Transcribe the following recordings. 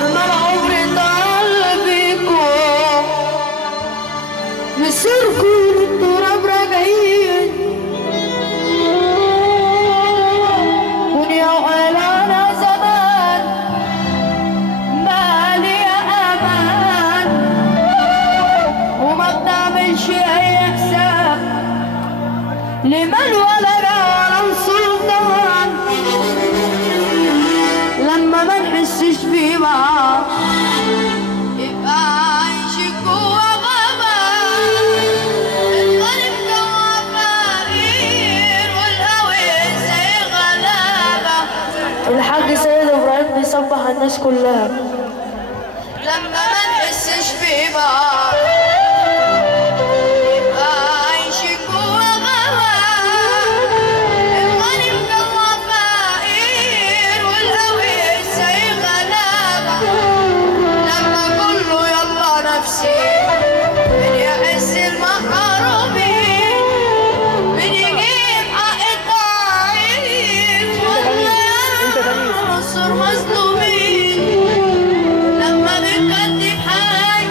مهما العمر طال بيكم مسيركم للتراب راجعين دنيا وعلانا زمان مالية أمان وما بنعملش أي حساب لمن ولا نعرف سلطان لما ما نحسش بيه بعض يبقى عايش جوا غابة الغريب جوا فقير والقوي زي غلابة. الحاج سيد إبراهيم بيصبح على الناس كلها لما ما نحسش بيه بعض يبقى عايش جوا غابة الغريب جوا فقير والقوي زي غلابة. لما كله يلا نفسي من يحس المحرومين من يجيب حق الضعيف ولا ينصر مظلومين. لما بنكتب حي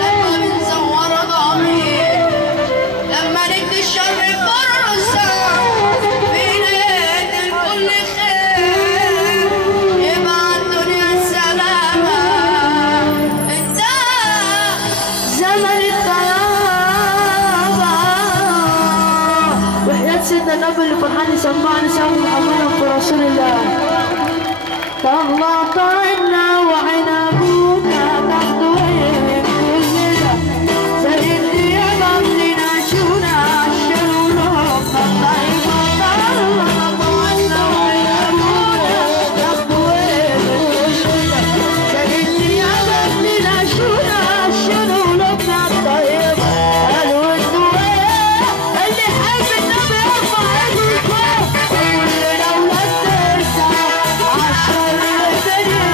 لما بنزور ضمير لما ندي الشر فرصة في ايد الكل خير يبقى الدنيا السلامة. انت زمن الطيابة وحياة سيدنا النبي اللي فرحان يسمعني سامي محمد في رسول الله. الله طعنا وعنا ابونا تاخدوا ايه كلنا زي الديابة بنناشونا عشان ولومنا الطيبة. الله طعنا وعنا ابونا تاخدوا ايه كلنا زي الديابة بنناشونا عشان ولومنا الطيبة. قالوا انتوا ايه اللي يحب النبي يرفع ايده لفوق كلنا ولاد تسعة عشان الدنيا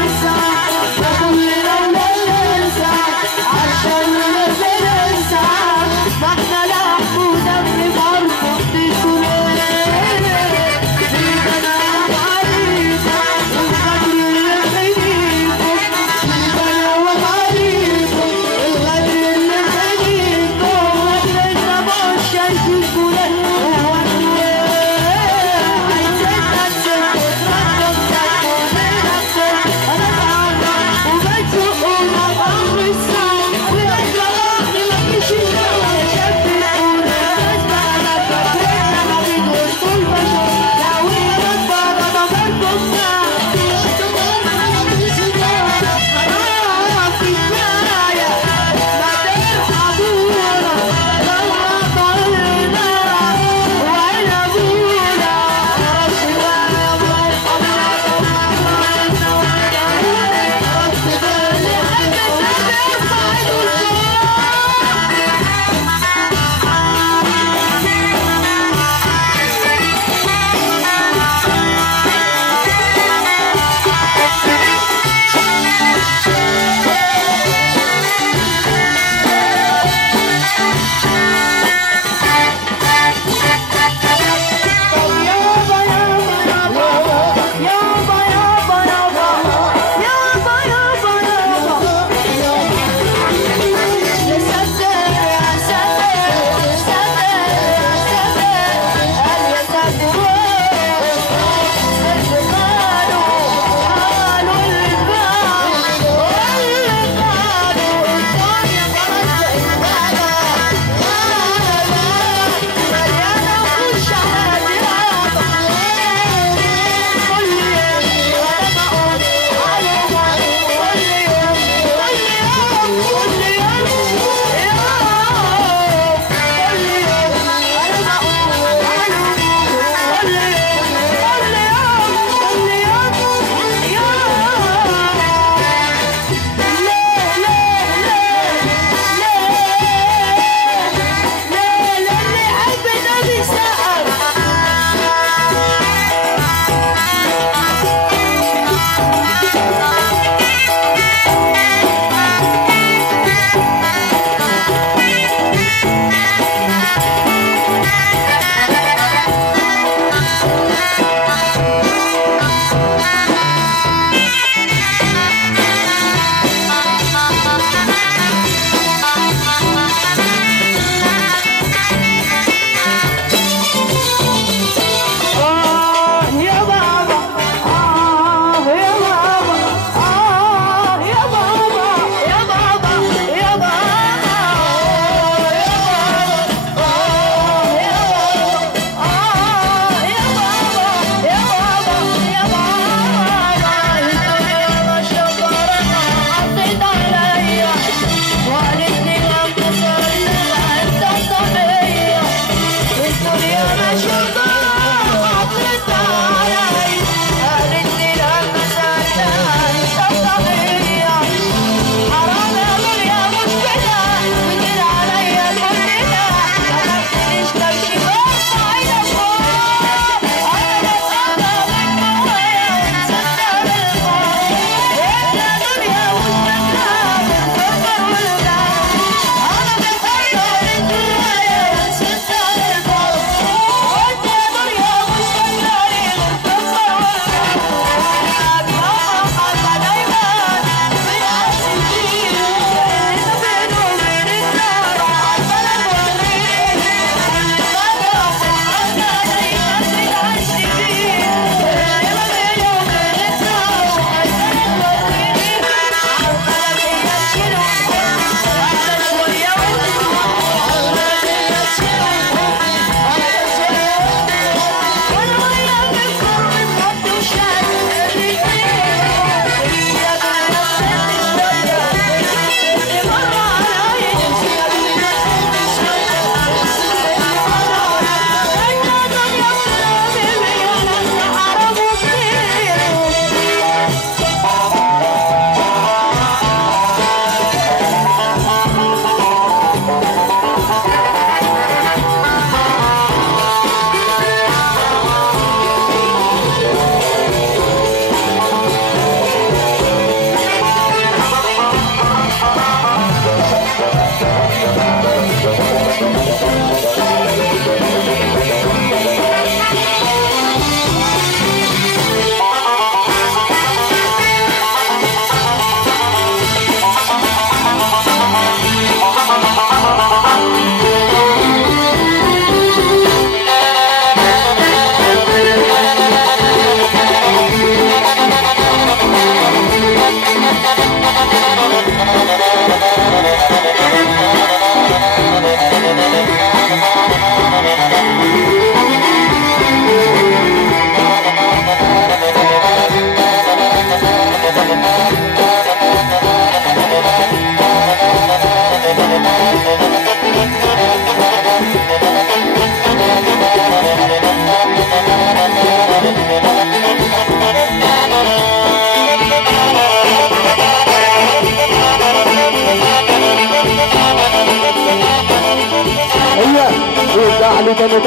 تاني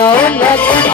اقول لك